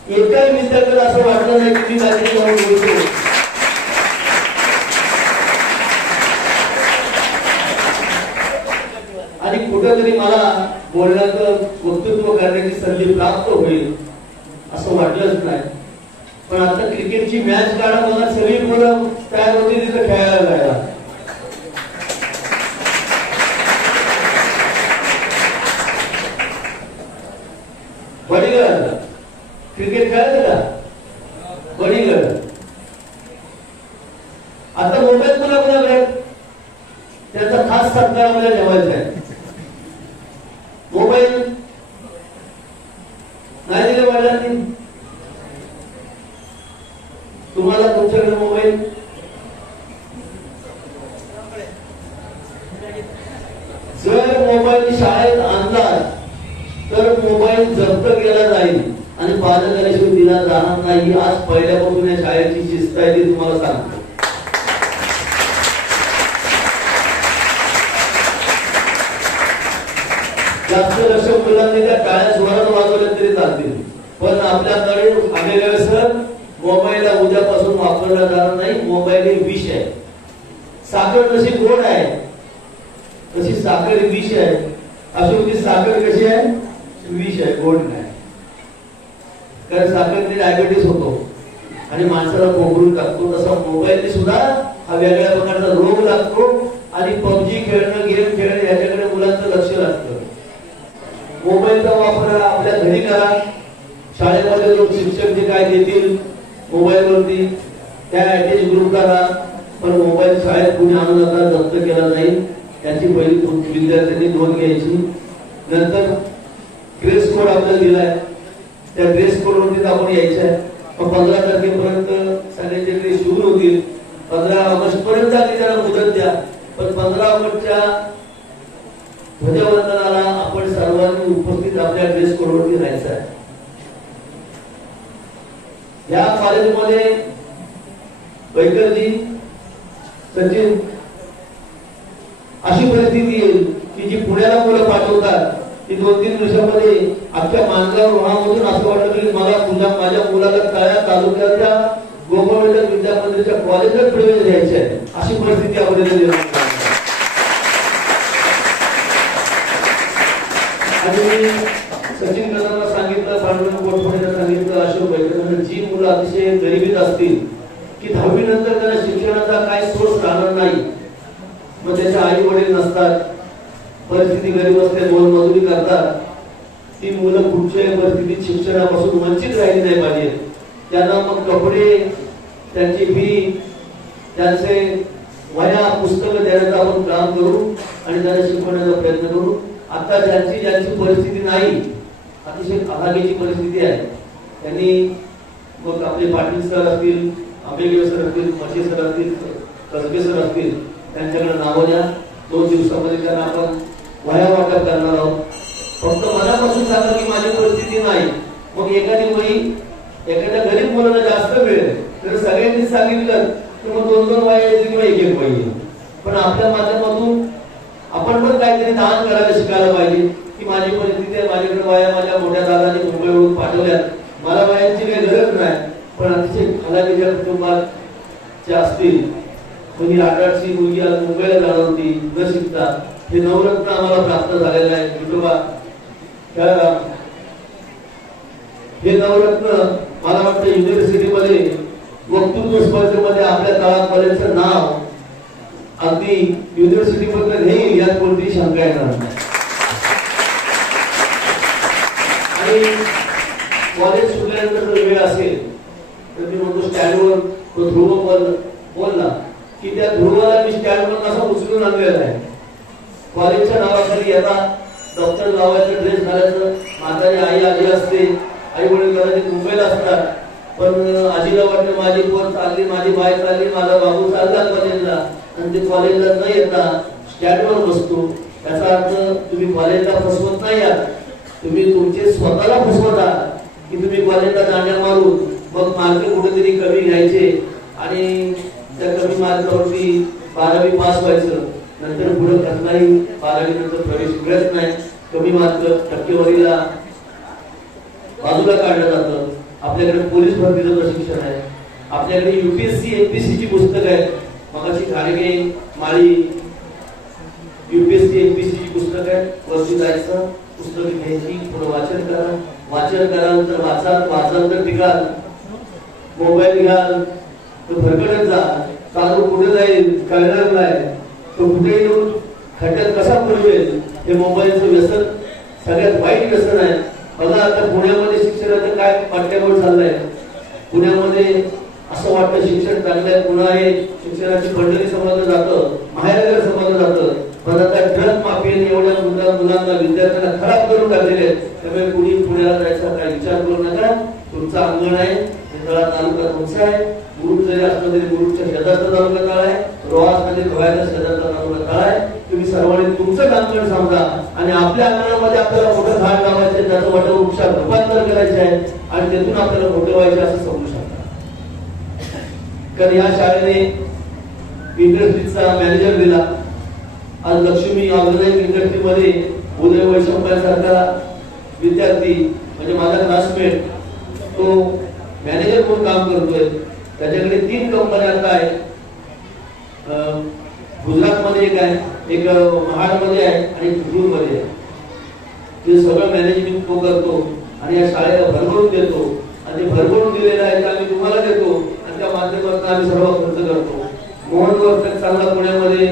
एकाही विद्यार्थ्याला असं वाटलं नाही की मी काहीतरी बोलतो. आणि कुठेतरी मला बोलण्याचं वक्तृत्व करण्याची संधी प्राप्त होईल असं वाटलंच नाही. पण आता क्रिकेटची मॅच काढा, मला सगळी मुलं तयार होती तिथं खेळायला जायला. बडीगड क्रिकेट खेळायचं का? बडीगड आता मुंबईत मुलं कुणाकडे त्यांचा खास सत्कार मला ठेवायचा आहे. मोबाईल नाही दिले वडिलांनी, तुम्हाला तुमच्याकडे मोबाईल जर मोबाईल शाळेत आणला तर मोबाईल जप्त केला जाईल आणि पालकांशिवाय दिला जाणार नाही. आज पहिल्यापासून या शाळेची शिस्त आहे ती तुम्हाला सांगतो. जास्त लक्ष मुलांनी त्या टाळ्या जोरात वाजवल्या तरी चालतील, पण आपल्याकडे आलेल्या सर मोबाईलला उद्यापासून वापरला जाणार नाही. मोबाईल हे विष आहे. साखर जशी गोड आहे तशी साखर विष आहे. अशी साखर कशी आहे? विष आहे, गोड नाही. कारण साखरने डायबिटीस होतो आणि माणसाला पोखरून टाकतो. तसा मोबाईलने सुद्धा हा वेगळ्या प्रकारचा रोग लागतो आणि पबजी खेळणं, गेम खेळणं याच्याकडे मुलांचं लक्ष लागतं. मोबाईलचा वापर आपल्या घरी करा. शाळेमध्ये लोक शिक्षक जे काय देतील मोबाईलवरती त्या अटॅच ग्रुप करा. पण मोबाईल शाळेत कुणी आणू नका, जप्त केला जाईल. त्याची पहिली विद्यार्थ्यांनी नोंद घ्यायची. नंतर ड्रेस कोड आपल्याला दिलाय, त्या ड्रेस कोड वरती आपण यायचं आहे. 15 तारखेपर्यंत सगळ्यांचे ड्रेस सुरू होतील. 15 ऑगस्ट पर्यंत त्याला मुदत द्या. पण 15 ऑगस्टच्या ध्वजवंदनाला आपण सर्वांनी उपस्थित आपल्या ड्रेस कोड वरती राहायचं आहे. या कॉलेजमध्ये वैकरजी, सचिन अशी परिस्थिती येईल की जी पुण्याला मुलं पाठवतात ती 2-3 दिवसामध्ये अख्ख्या मानगाव रोहामधून असं वाटतं की मला माझ्या मुलाला तळ्या तालुक्याच्या गोपाळवेल विद्यामंदिरच्या कॉलेजात प्रवेश द्यायचा आहे, अशी परिस्थिती आपल्याला निर्माण झाली. आणि सचिन दादांना सांगितलं, पांडुरंग गोडफोडेंना सांगितलं, अशोक भाईंना, जी मुलं अतिशय गरिबीत असतील की 10वी नंतर त्यांना शिक्षणाचा काही सोर्स राहणार नाही, मग त्याचे आई वडील नसतात, परिस्थिती गरीब असते, मजुरी करतात, ती मुलं कुठच्याही परिस्थितीत शिक्षणापासून वंचित राहिली नाही पाहिजे. त्यांना मग कपडे, त्यांची फी, त्यांचे वह्या पुस्तकं देण्याचं आपण काम करू आणि त्यांना शिकवण्याचा प्रयत्न करू. आता ज्यांची परिस्थिती नाही, अतिशय हलाखीची परिस्थिती आहे, त्यांनी मग आपले पाटील सर असतील, आंबेगे सर असतील, मचे सर असतील, कसबे सर असतील, त्यांच्याकडे नावं द्या. 2 दिवसामध्ये त्यांना आपण वह्या वाटप करणार आहोत. फक्त मनापासून सांगा की माझी परिस्थिती नाही. मग एखादी वही एखाद्या गरीब मुलांना जास्त मिळेल तर सगळ्यांनी सांगितलं तर मग 2-2 वह्या येतील किंवा 1-1 वही येईल. पण आपल्या माध्यमातून आपण पण काहीतरी दान करायला शिकायला पाहिजे की माझी परिस्थिती आहे, माझ्याकडे वह्या माझ्या मोठ्या दादाने मुंबईवरून पाठवल्यात, मला वह्यांची काही गरज नाही. पण अतिशय हलाखीच्या कुटुंबात असतील, कोणी 8-8ची मुलगी मुंबईला जाणार होती न शिकता, हे नवरत्न आम्हाला प्राप्त झालेलं आहे. विठोबा हे नवरत्न मला वाटतं युनिव्हर्सिटीमध्ये वक्तृत्व स्पर्धेमध्ये आपल्या तळा कॉलेजचं नाव अगदी युनिव्हर्सिटीमध्ये घेईल यात कोणतीही शंका येणार नाही. आणि कॉलेज सुटल्यानंतर जर वेळ असेल तर मी म्हणतो स्टँडवर तो ध्रुव बोलला की त्या ध्रुवाला मी स्टँडवर असा उचलून आणलेला आहे. कॉलेजच्या नावाखाली आता डॉक्टर लावायचं, ड्रेस घालायचं, म्हातारी आई आजी असते, आई वडील कदाचित मुंबईला असतात, पण आजीला वाटतं माझी पोर चालली, माझी बाय चालली, माझा बाबू चालला कॉलेजला, आणि ते कॉलेजला न येता स्टँडवर बसतो. याचा अर्थ तुम्ही कॉलेजला फसवत नाही आहात, तुम्ही तुमचे स्वतःला फसवत आहात की तुम्ही कॉलेजला दांड्या मारून मग मार्क कुठेतरी कमी घ्यायचे आणि त्या कमी मार्कावरती 12वी पास व्हायचं, नंतर पुढे कसलाही 12वी नंतर प्रवेश मिळत नाही, कमी मार्क टक्केवारीला बाजूला काढलं जातं. आपल्याकडे पोलीस भरतीचं प्रशिक्षण आहे, आपल्याकडे UPSC MPSC ची पुस्तकं आहेत. मगाशी खाडगे माळी UPSC MPSC ची पुस्तकं आहेत. वरती जायचं, पुस्तकं घ्यायची, पुढे वाचन करा, नंतर वाचाल टिकाल, मोबाईल घ्याल तो भरकटत जा, चालू कुठे जाईल कळणार नाही, तो कुठे येऊन खड्ड्यात कसा पुरवेल, हे मोबाईलचं व्यसन सगळ्यात वाईट व्यसन आहे. बघा आता पुण्यामध्ये शिक्षणाचं काय पाठ्यक्रम चाललंय. पुण्यामध्ये असं वाटतं शिक्षण चांगलं आहे, पुन्हा हे शिक्षणाची मंडळी समजलं जातं, माहेरघर समजलं जातं, पण आता ड्रग माफियाने एवढ्या मुलांना विद्यार्थ्यांना खराब करून टाकलेले आहेत. त्यामुळे कुणी पुण्याला जायचा काही विचार करू नका. तुमचं अंगण आहे, तळा तालुका तुमचा आहे, मुरुड जरी असलं तरी मुरुडच्या शेजारचा तालुका तळ आहे, रोहामध्ये धुळ्याच्या शेजारचा तालुका तळ आहे. तुम्ही सर्वांनी तुमचं अंगण समजा आणि आपल्या अंगणामध्ये आपल्याला मोठं झाड लावायचे, त्याचं वटवृक्षात रूपांतर करायचे आहे आणि त्यातून आपल्याला मोठे व्हायचे असं समजू शकता. कारण या शाळेने इंडस्ट्रीचा मॅनेजर दिला. आज लक्ष्मी ऑर्गनाइज इंडस्ट्रीमध्ये उदय वैशंपासारखा विद्यार्थी म्हणजे माझा क्लासमेट तो मॅनेजर म्हणून काम करतोय. त्याच्याकडे 3 कंपन्या आहेत. गुजरातमध्ये एक आहे, एक महाडमध्ये आहे आणि चिपळूणमध्ये आहे. ते सगळं मॅनेजमेंट तो करतो आणि या शाळेला भरभरून देतो आणि ते भरभरून दिलेलं आहे आम्ही तुम्हाला देतो आणि त्या माध्यमातून आम्ही सर्व खर्च करतो. मोहन वर्तक चांगला पुण्यामध्ये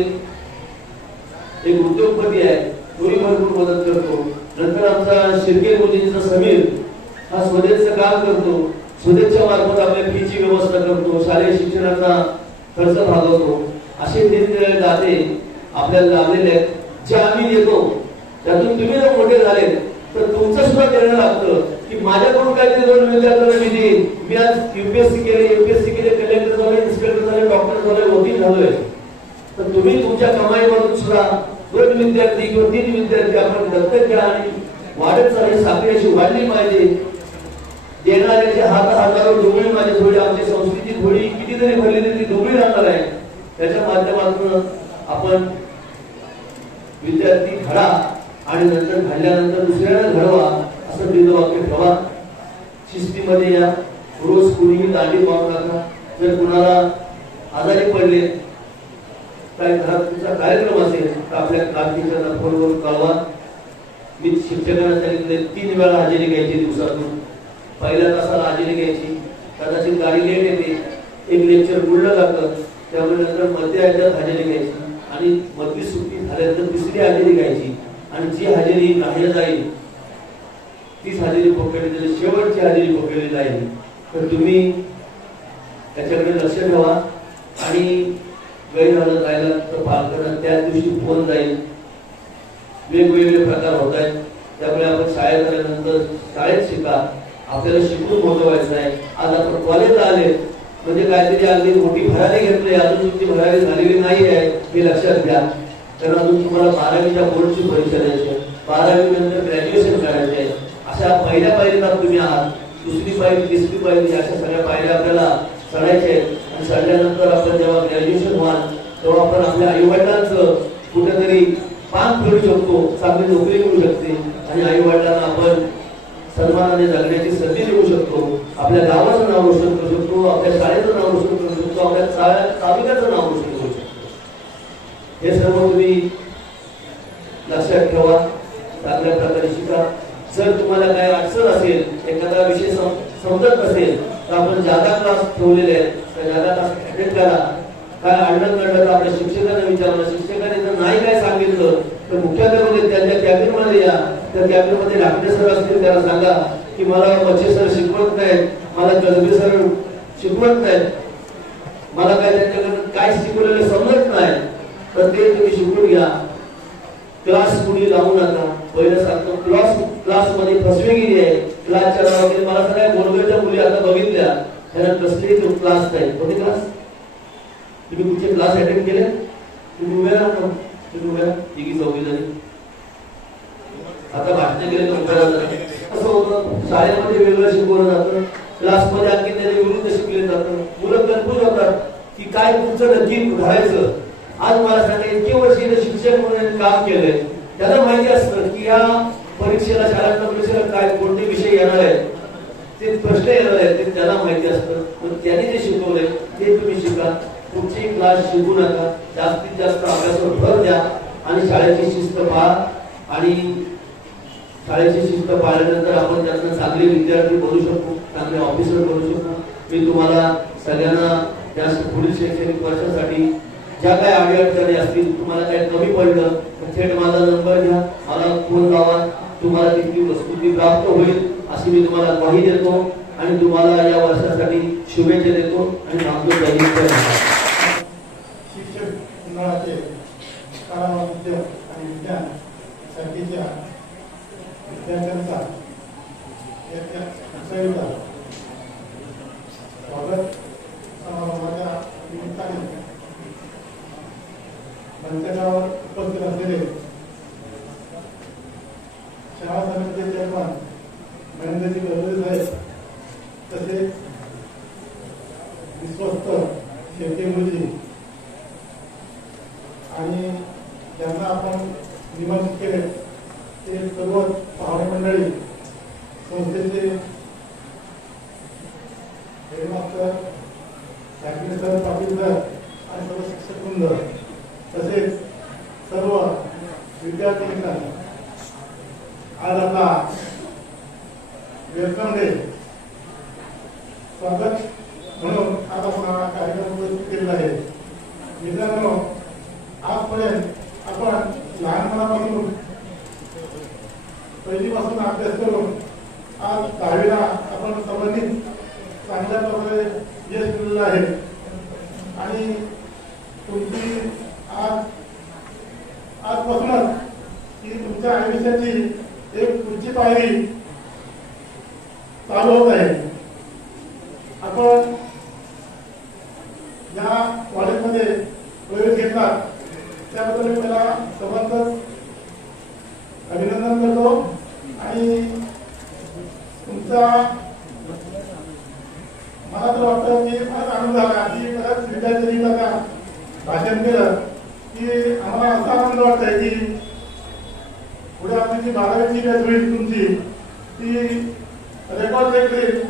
एक उद्योगपती आहे, तोही भरपूर मदत करतो. नंतर आमचा शिर्के मुलींचा समीर हा स्वदेशचं काम करतो, स्वदेशच्या मार्फत आपल्या फीची व्यवस्था करतो, शालेय शिक्षणाचा खर्च भागवतो. असे निरनिराळे दाते आपल्याला लाभलेले आहेत. जे आम्ही देतो त्यातून तुम्ही जर मोठे झाले तर तुमचं सुद्धा देणं लागतं की माझ्याकडून काहीतरी 2 विद्यार्थ्यांना मी देईन. मी आज UPSC केले, UPSC केले, कलेक्टर झाले, इन्स्पेक्टर झाले, डॉक्टर झाले, वकील झालोय, तर तुम्ही तुमच्या कमाईमधून सुद्धा 2 विद्यार्थी किंवा 3 विद्यार्थी आपण दत्तक घ्या आणि वाढत चालली साखळी अशी वाढली पाहिजे. देणाऱ्याचे हजारो डोंगळी माझी थोडी, आमची संस्कृती थोडी कितीतरी भरलेली ती डोंगळी राहणार आहे. त्याच्या माध्यमातून आपण विद्यार्थी घडा आणि नंतर घडल्यानंतर दुसऱ्याला घडवा असं ब्रीदवाक्य ठेवा. शिस्तीमध्ये या. रोज कुणीही दाढी पाहू नका. जर कुणाला आजारी पडले, काय घरात तुमचा कार्यक्रम असेल तर आपल्या क्लासटीचरला फोनवरून कळवा. मी शिक्षकांना सांगितले 3 वेळा हजेरी घ्यायची दिवसातून. पहिल्या तासाला हजेरी घ्यायची, कदाचित गाडी लेट येते, एक लेक्चर बुडलं जातं, त्यामुळे नंतर मध्य ह्याच्यात हजेरी घ्यायची आणि मधली सुट्टी झाल्यानंतर तिसरी हजेरी घ्यायची आणि जी हजेरी बाहेर जाईल तीच हजेरी पकडली जाईल, शेवटची हजेरी पकडली जाईल. तर तुम्ही त्याच्याकडे लक्ष ठेवा आणि गैरहजर राहिला तर पालकांना त्याच दिवशी फोन जाईल. वेगवेगळे प्रकार होत आहेत, त्यामुळे आपण शाळेत आल्यानंतर शाळेत शिका. आपल्याला शिकून मोठं व्हायचं आहे. आज आपण कॉलेजला आले म्हणजे काहीतरी अगदी मोठी भरारी घेतली, अजून तुमची भरारी झालेली नाही आहे हे लक्षात घ्या. कारण अजून तुम्हाला 12वीच्या बोर्डची परीक्षा द्यायची आहे, 12वी नंतर ग्रॅज्युएशन करायचे आहे. अशा पहिल्या पायरीला तुम्ही आहात. दुसरी पायरी, तिसरी पायरी, अशा सगळ्या पायऱ्या आपल्याला चढायच्या आहेत. आणि चढल्यानंतर आपण जेव्हा ग्रॅज्युएशन व्हाल तेव्हा आपण आपल्या आई वडिलांचं कुठेतरी पान फिरू शकतो, चांगली नोकरी मिळू शकते आणि आई वडिलांना आपण सन्मानाने जगण्याची संधी देऊ शकतो. आपल्या गावाचं नाव रोशन करू शकतो, आपल्या शाळेचं नाव रोशन करू शकतो, आपल्या तालुक्याचं नाव रोशन करू शकतो. हे सर्व तुम्ही लक्षात ठेवा. चांगल्या प्रकारे शिका. जर तुम्हाला काही अडचण असेल, एखादा विषय समजत नसेल तर आपण जादा क्लास ठेवलेले आहेत, तर जादा क्लास अटेंड करा. काय अडलं तर आपल्या शिक्षकांना विचारलं, शिक्षकांनी जर नाही काय सांगितलं तर मुख्याध्यापक त्यांच्या कॅबिनमध्ये या. त्या कॅबिनमध्ये लाकडे सर असतील, त्याला सांगा की मला बच्चे सर शिकवत नाहीत, मला कसबे सर शिकवत नाहीत, मला काय त्यांच्याकडून काय शिकवलेलं समजत नाही, तर ते तुम्ही शिकून घ्या. क्लास कुणी लावू नका. पहिलं सांगतो, क्लासमध्ये फसवेगिरी आहे. क्लासच्या नावाने मला सगळ्या गोलगोलच्या मुली आता बघितल्या, त्यांना कसलेही क्लास नाही. कोणते क्लास? तुम्ही कुठचे क्लास अटेंड केले? तुम्ही उभे राहा, तुम्ही उभे राहा, तिघी चौघी जणी. आता भाषण केले तर उभे राहा. असं होतं, शाळेमध्ये वेगळं शिकवलं जातं, क्लासमध्ये आणखी त्याच्या विरुद्ध शिकले जातं. मुलं कन्फ्यूज होतात की काय तुमचं नक्की घडायचं. आज मला सांगा, इतके वर्ष शिक्षक म्हणून काम केलंय, त्याला माहिती असतं की या परीक्षेला, शाळांच्या परीक्षेला काय कोणते विषय येणार आहेत, ते प्रश्न येणार आहेत, ते त्याला माहिती असतं. पण त्याने जे शिकवलंय ते तुम्ही शिका. कुठची क्लास शिकू नका. जास्तीत जास्त अभ्यासावर भर द्या आणि शाळेची शिस्त पाळा. आणि शाळेची शिस्त पाळल्यानंतर आपण त्यांना चांगले विद्यार्थी बनू शकतो, चांगले ऑफिसर बनू शकतो. मी तुम्हाला सगळ्यांना त्या पुढील शैक्षणिक वर्षासाठी ज्या काही अडचणी असतील, तुम्हाला काही कमी पडलं तर थेट माझा नंबर घ्या, मला फोन लावा. तुम्हाला तिथली वस्तू प्राप्त होईल अशी मी तुम्हाला ग्वाही देतो आणि तुम्हाला या वर्षासाठी शुभेच्छा देतो आणि थांबतो. शिक्षक मंडळाचे कलावाद्य आणि विज्ञान शाखेच्या विद्यार्थ्यांचा स्वागत समारंभाच्या निमित्ताने मंचावर उपस्थित असलेले शाळा समितीचे चेअरमन महेंद्रजी गरजे साहेब, तसेच विश्वस्त शेट्टी मुलजी आणि ज्यांना आपण निमंत्रित केले ते सर्व पाहुणे मंडळी, संस्थेचे हेडमास्टर सर, पाटील सर आणि सर्व शिक्षक वृंद, तसेच सर्व विद्यार्थी मित्रांनो, आज आपला वेलकम डे स्वागत म्हणून आज आपण हा कार्यक्रम उपस्थित केलेला आहे. मित्रांनो, आजपर्यंत आपण लहानपणापासून पहिलीपासून अभ्यास करून आज 10वीला आपण सर्वांनी चांगल्या प्रकारे यश मिळवलं आहे आणि तुमची आजपासूनच ही तुमच्या आयुष्याची एक पुढची पायरी चालू होत आहे. आपण ज्या कॉलेजमध्ये प्रवेश घेतला त्याबद्दल मी मला सर्वांचं अभिनंदन करतो आणि तुमचा मला तर वाटतं की फार आनंद झाला की बऱ्याच विद्यार्थ्यांनी भाषण केलं की आम्हाला असा आनंद वाटतंय की जी 12वीची बॅच होईल तुमची ती रेकॉर्ड ब्रेक होईल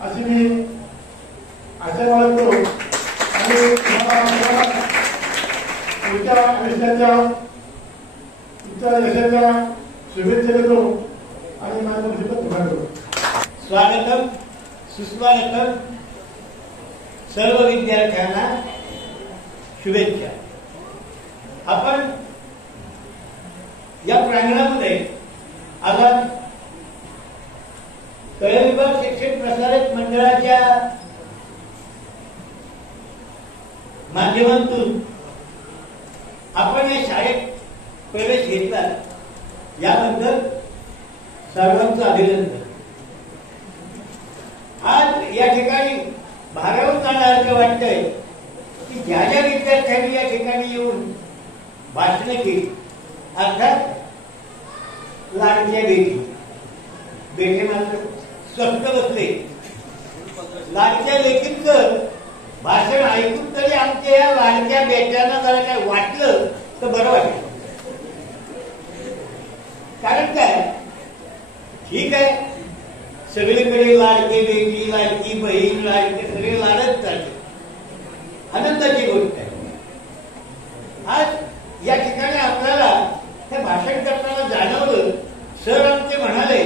अशी मी आशा बाळगतो आणि पुढच्या आयुष्याच्या तुमच्या यशाच्या शुभेच्छा देतो आणि माझ्या मुलीचं करतो. स्वागतम सुस्वागतम. सर्व विद्यार्थ्यांना शुभेच्छा. आपण या प्रांगणामध्ये आवाज कळे विभाग शिक्षण प्रसारक मंडळाच्या माध्यमातून आपण या शाळेत प्रवेश घेतला याबद्दल सर्वांचं अभिनंदन. आज या ठिकाणी भारावून जाण्यासारखं वाटतंय की ज्या ज्या विद्यार्थ्यांनी या ठिकाणी येऊन भाषणं केली अर्थात लाडक्या बेटे मात्र स्वस्त बसले. लाडक्या लेकींचं भाषण ऐकून तरी आमच्या या लाडक्या बेट्यांना जरा काय वाटलं तर बरं वाटलं. कारण काय ठीक आहे सगळीकडे लाडके बेटी लाडकी बहीण लाडके सगळे लाडत चालते आनंदाची गोष्ट आहे. आज या ठिकाणी आपल्याला हे भाषण करताना जाणवलं सर आमचे म्हणाले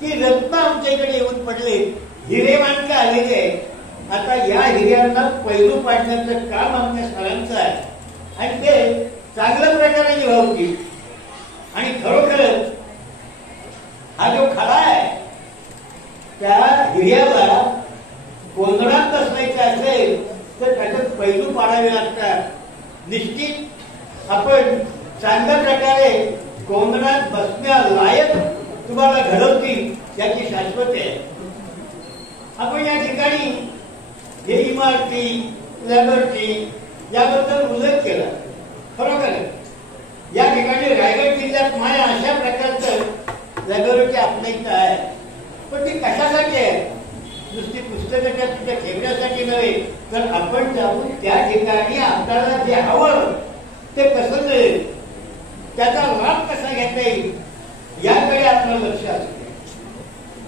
की रत्न आमच्या इकडे येऊन पडले हिरे मानके आलेले आहे. आता या हिऱ्यांना पैलू पाडण्याचं काम आमच्या सरांचं आहे आणि ते चांगल्या प्रकारे निभावतील. आणि खरोखरच हा जो खडा आहे त्या हिऱ्याला कोंदणात बसवायचं असेल तर त्याच्यात पैलू पाडावे लागतात. निश्चित आपण चांगल्या प्रकारे कोंदणात बसण्यालायक तुम्हाला घडवतील याची शाश्वती आहे. आपण या ठिकाणी हे इमारती लॅबोरेटरी याबद्दल उल्लेख केला. खरोखर या ठिकाणी रायगड जिल्ह्यात माया अशा प्रकारचं लॅबोरेटरी आपल्या इथं आहे. पण ती कशासाठी आहे? नुसती पुस्तकाच्या तिथे ठेवण्यासाठी नव्हे तर आपण जाऊन त्या ठिकाणी आपल्याला जे हवं ते कसं मिळेल त्याचा लाभ कसा घेता येईल याकडे आपलं लक्ष असते.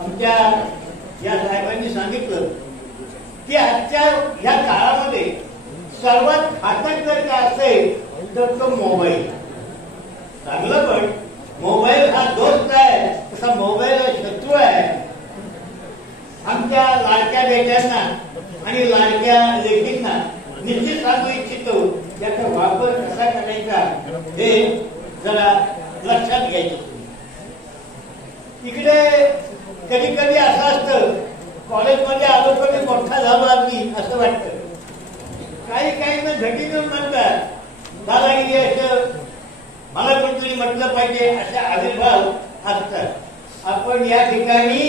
आमच्या या साहेबांनी सांगितलं की आजच्या या काळामध्ये सर्वात घातक जर का असेल तर तो मोबाईल. चांगलं पण मोबाईल हा दोस्त आहे तसा मोबाईल हा शत्रू आहे. आमच्या लाडक्या बेट्यांना आणि लाडक्या लेकींना निश्चित सांगू इच्छितो याचा वापर कसा करायचा हे जरा लक्षात घ्यायचं. इकडे कधी कधी असं असतं कॉलेजमध्ये आलो पण मोठा झालो आम्ही असं वाटतं. काही ना घटी घेऊन म्हणतात दादागिरी असं मला कोणतरी म्हटलं पाहिजे असे आविर्भाव असतात. आपण या ठिकाणी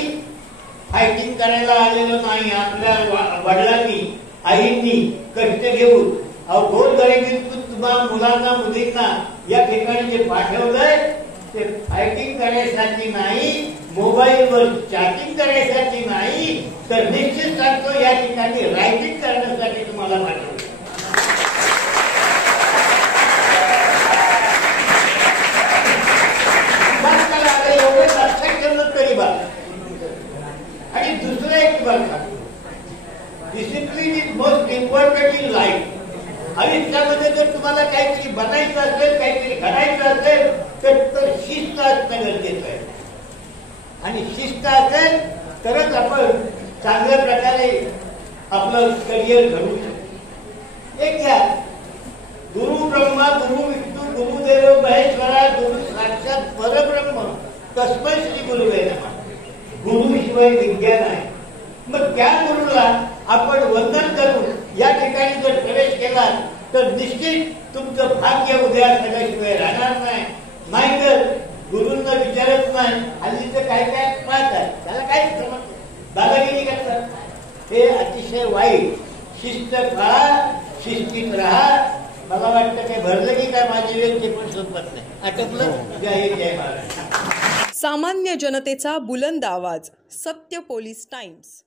फायटिंग करायला आलेलो नाही. आपल्या वडिलांनी आईंनी कष्ट घेऊन गोरगरिबीतून तुम्हा मुलांना मुलींना या ठिकाणी जे पाठवलंय ते फायटिंग करण्यासाठी नाही मोबाईलवर चॅटिंग करण्यासाठी नाही तर निश्चित सांगतो या ठिकाणी रायटिंग करण्यासाठी तुम्हाला पाठवलं. एवढं लक्षात ठेवलं तरी बा. आणि दुसरं एक बघा discipline is most important in life. आयुष्यामध्ये जर तुम्हाला काहीतरी बनायचं असेल काहीतरी घडायचं असेल तर शिस्त असणं गरजेचं आहे. आणि शिस्त असेल तरच आपण चांगल्या प्रकारे आपलं करिअर घडवू शकतो. एक घ्या गुरु ब्रह्मा गुरु विष्णू गुरुदेव महेश्वरा गुरु साक्षात परब्रह्म तस्मै श्री गुरुवे नमः. गुरुशिवाय विज्ञान आहे. मग त्या गुरुला आपण वंदन करून या ठिकाणी जर प्रवेश केला तर निश्चित तुमचं भाग्य उद्या सगळ्याशिवाय राहणार नाही. नाहीतर गुरूंना विचारत नाही. हल्लीचं काय काय पाहतात त्याला काय समजतं दादागिरी करतात. हे अतिशय वाईट. शिस्त पाळा शिस्तीत राहा. मला वाटतं काय भरलं की काय माझी वेळ ते पण संपत नाही. आटपलं. जय हिंद जय महाराष्ट्र. सामान्य जनतेचा बुलंद आवाज सत्य पोलीस टाइम्स.